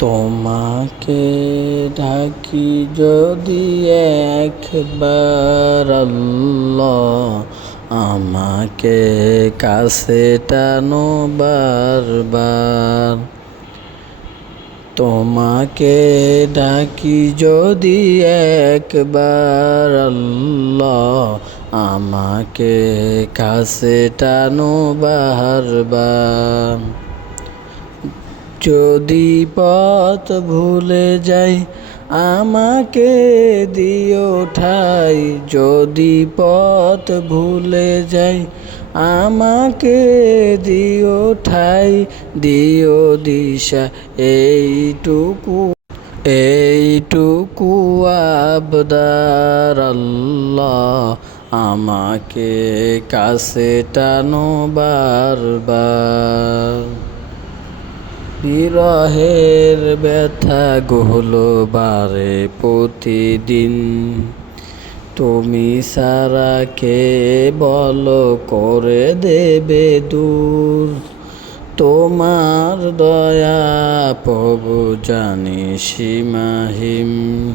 তোমাকে ডাকি যদি একবার আল্লাহ, আমাকে কাছে টানো বারবার। তোমাকে ডাকি যদি একবার আল্লাহ, আমাকে কাছে টানো বারবার। যদি পথ ভুলে যাই আমাকে দিও ঠাই, যদি পথ ভুলে যাই আমাকে দিও ঠাই, দিও দিশা এইটুকু আবদার আল্লাহ, আমাকে কাছে টানো বারবার। বিরহের ব্যথা গুলো বারে প্রতিদিন, তুমি সারা কে বলো করে দেবে দূর। তোমার দয়া প্রভু জানি সীমাহীন।